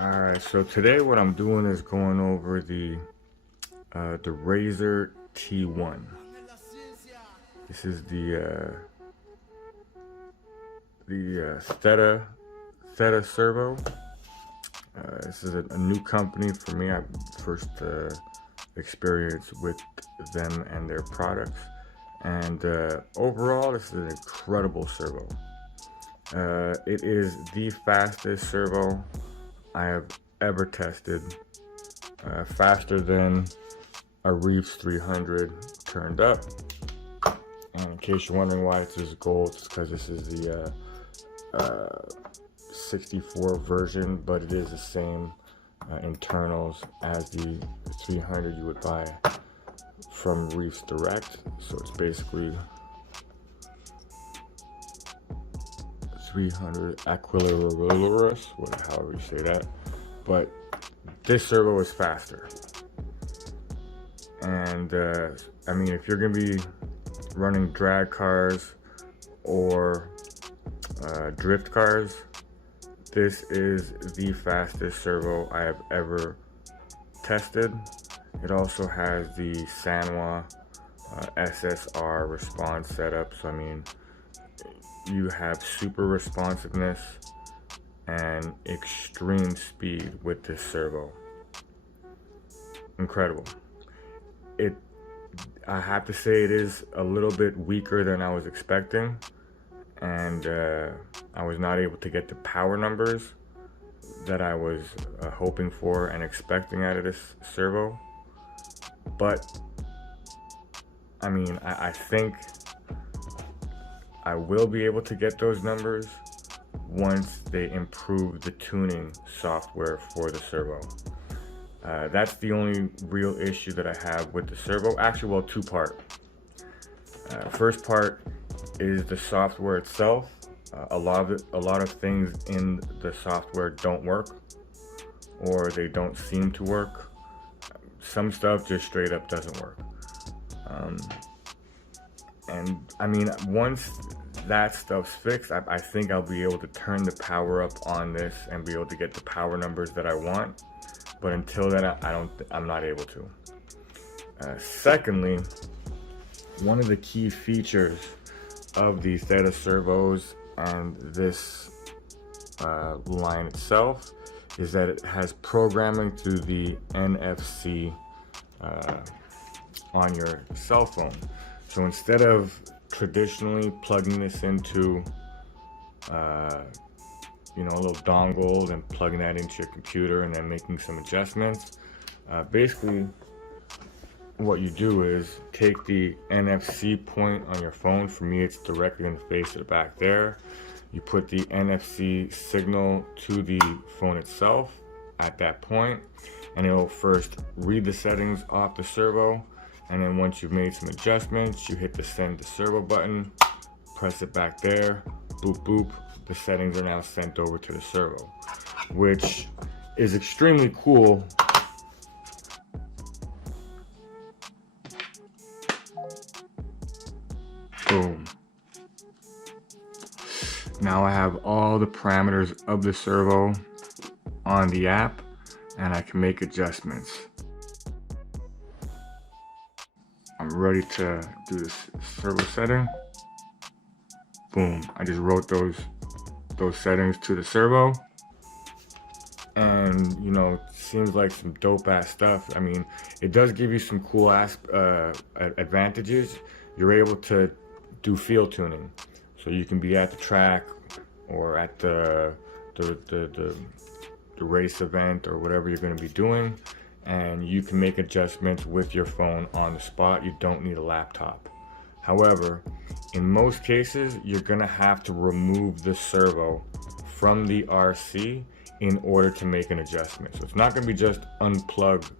Alright, so today what I'm doing is going over the Razer T1. This is the Theta Servo. This is a new company for me. I first experienced with them and their products, and overall this is an incredible servo. It is the fastest servo I have ever tested, faster than a Reefs 300 turned up. And in case you're wondering why it's gold, it's because this is the 64 version, but it is the same internals as the 300 you would buy from Reefs Direct. So it's basically 300 Aquilaris, however you say that. But this servo is faster. And I mean, if you're gonna be running drag cars or drift cars, this is the fastest servo I have ever tested. It also has the Sanwa SSR response setup, so I mean, you have super responsiveness and extreme speed with this servo. Incredible. I have to say it is a little bit weaker than I was expecting, and I was not able to get the power numbers that I was hoping for and expecting out of this servo. But I mean, I think I will be able to get those numbers once they improve the tuning software for the servo. That's the only real issue that I have with the servo. Actually, well, two-part. First part is the software itself. A lot of things in the software don't work, or they don't seem to work. Some stuff just straight up doesn't work. And I mean, once that stuff's fixed, I think I'll be able to turn the power up on this and be able to get the power numbers that I want. But until then, I'm not able to. Secondly, one of the key features of these Theta Servos and this line itself is that it has programming through the NFC on your cell phone. So instead of traditionally plugging this into a little dongle and plugging that into your computer and then making some adjustments, basically what you do is take the NFC point on your phone. For me, it's directly in the face of the back there. You put the NFC signal to the phone itself at that point, and it will first read the settings off the servo, and then once you've made some adjustments, you hit the send to servo button, press it back there, boop boop, the settings are now sent over to the servo, which is extremely cool. Boom. Now I have all the parameters of the servo on the app, and I can make adjustments. I'm ready to do this servo setting. Boom, I just wrote those settings to the servo, and seems like some dope ass stuff. I mean, it does give you some cool advantages. You're able to do field tuning, so you can be at the track or at the race event or whatever you're going to be doing, and you can make adjustments with your phone on the spot. You don't need a laptop. However, in most cases, you're going to have to remove the servo from the RC in order to make an adjustment. So it's not going to be just unplug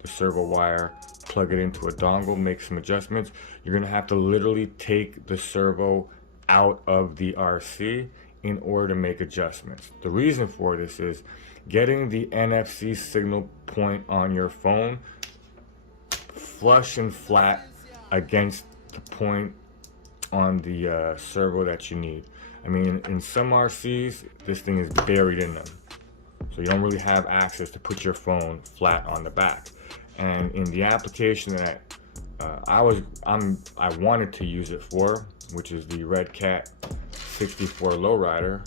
the servo wire, plug it into a dongle, make some adjustments. You're going to have to literally take the servo out of the RC in order to make adjustments. The reason for this is getting the NFC signal point on your phone flush and flat against the point on the servo that you need. I mean, in some RCs, this thing is buried in them. So So you don't really have access to put your phone flat on the back. And in the application that I wanted to use it for, which is the Red Cat 64 lowrider,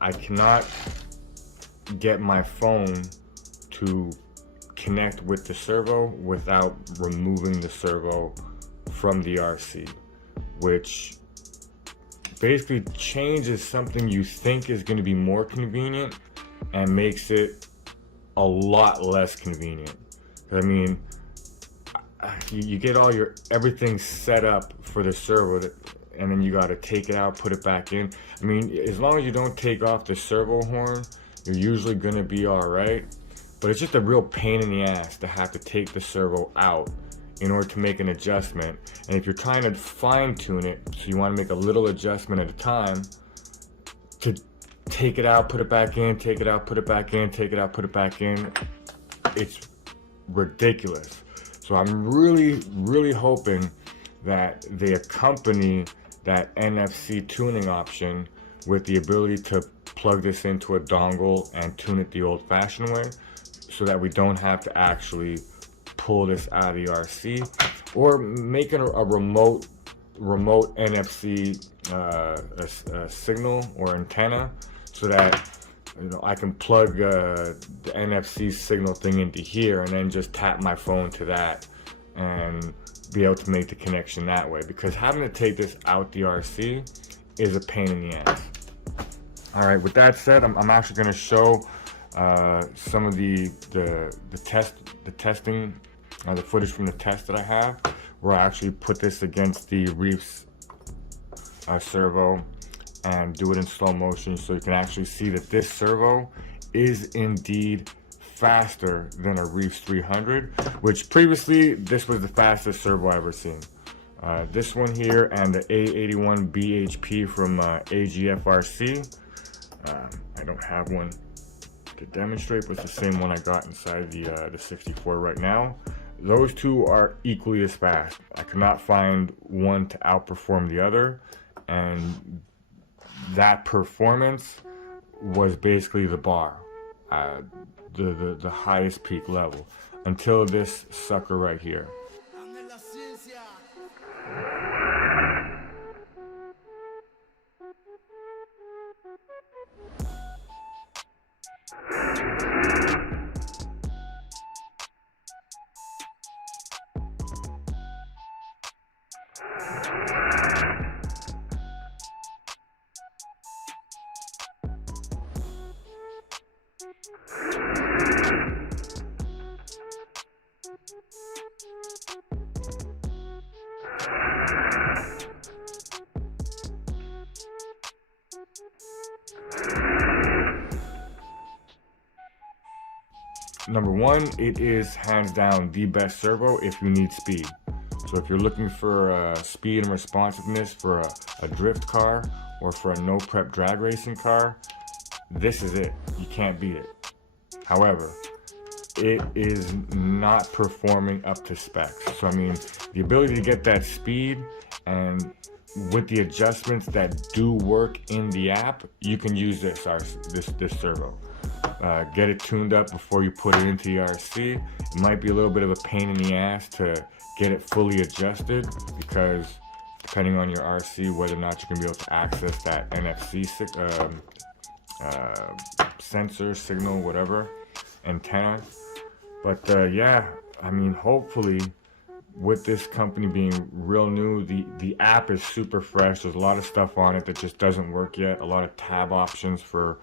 I cannot get my phone to connect with the servo without removing the servo from the RC, which basically changes something you think is going to be more convenient and makes it a lot less convenient. I mean, you get all your everything set up for the servo, and then you got to take it out, put it back in. I mean, as long as you don't take off the servo horn, you're usually gonna be all right. But it's just a real pain in the ass to have to take the servo out in order to make an adjustment. And if you're trying to fine tune it, so you want to make a little adjustment at a time, to take it out, put it back in, take it out, put it back in, take it out, put it back in, it's ridiculous. So I'm really hoping that they accompany that NFC tuning option with the ability to plug this into a dongle and tune it the old-fashioned way, so that we don't have to actually pull this out of the RC, or making a remote NFC signal or antenna, so that I can plug the NFC signal thing into here and then just tap my phone to that and be able to make the connection that way. Because having to take this out the RC is a pain in the ass. All right, with that said, I'm actually going to show some of the testing, the footage from the test that I have, where I actually put this against the Reefs servo and do it in slow motion, so you can actually see that this servo is indeed faster than a Reefs 300, which previously this was the fastest servo I've ever seen. This one here and the A81 BHP from AGFRC. I don't have one to demonstrate, but it's the same one I got inside the 64 right now. Those two are equally as fast. I could not find one to outperform the other, and that performance was basically the bar, the highest peak level, until this sucker right here. Number one, it is hands down the best servo if you need speed. So if you're looking for speed and responsiveness for a drift car or for a no prep drag racing car, this is it. You can't beat it. However, it is not performing up to specs. So I mean, the ability to get that speed, and with the adjustments that do work in the app, you can use this servo. Get it tuned up before you put it into the RC. It might be a little bit of a pain in the ass to get it fully adjusted, because depending on your RC, whether or not you're going to be able to access that NFC sensor, signal, whatever, antenna. But yeah, I mean, hopefully with this company being real new, the app is super fresh. There's a lot of stuff on it that just doesn't work yet. A lot of tab options for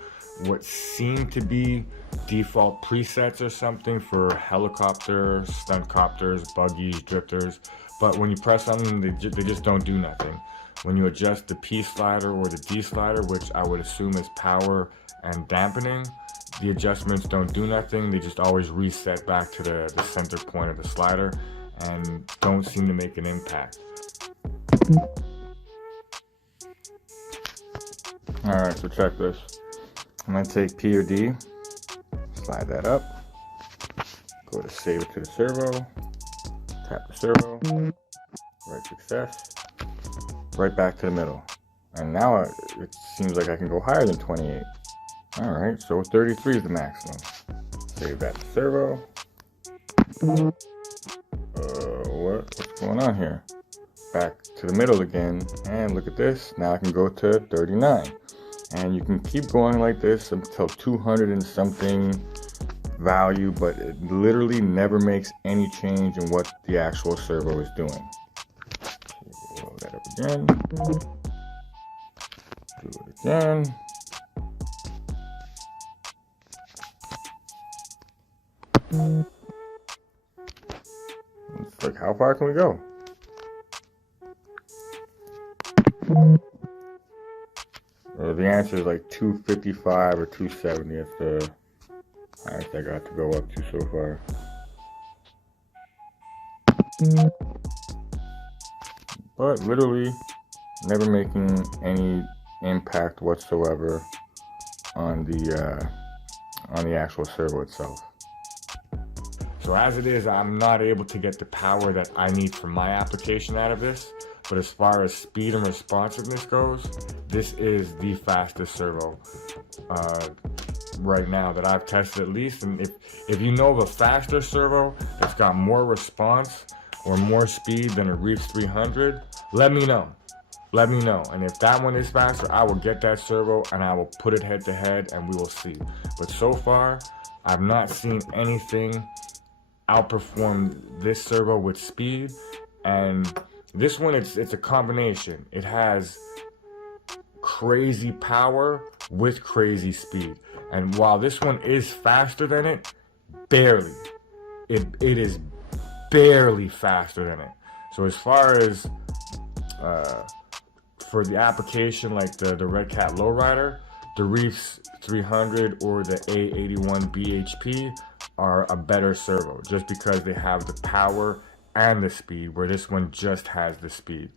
what seem to be default presets or something for helicopters, stunt copters, buggies, drifters. But when you press on them, they just don't do nothing. When you adjust the P slider or the D slider, which I would assume is power and dampening, the adjustments don't do nothing. They just always reset back to the center point of the slider and don't seem to make an impact. Alright, so check this. I'm going to take P or D, slide that up, go to save it to the servo, tap the servo, right success, right back to the middle. And now it seems like I can go higher than 28. Alright, so 33 is the maximum. Save that to servo. What's going on here? Back to the middle again, and look at this. Now I can go to 39. And you can keep going like this until 200 and something value, but it literally never makes any change in what the actual servo is doing. Load that up again. Do it again. It's like, how far can we go? The answer is like 255 or 270. That's the highest I got to go up to so far. But literally never making any impact whatsoever on the actual servo itself. So as it is, I'm not able to get the power that I need for my application out of this. But as far as speed and responsiveness goes, this is the fastest servo right now that I've tested, at least. And if you know of a faster servo that's got more response or more speed than a Reefs 300, let me know. Let me know. And if that one is faster, I will get that servo and I will put it head to head and we will see. But so far, I've not seen anything outperform this servo with speed. And this one, it's a combination. It has crazy power with crazy speed. And while this one is faster than it, barely. It is barely faster than it. So as far as for the application, like the Red Cat Lowrider, the Reefs 300 or the A81 BHP are a better servo just because they have the power and the speed, where this one just has the speed.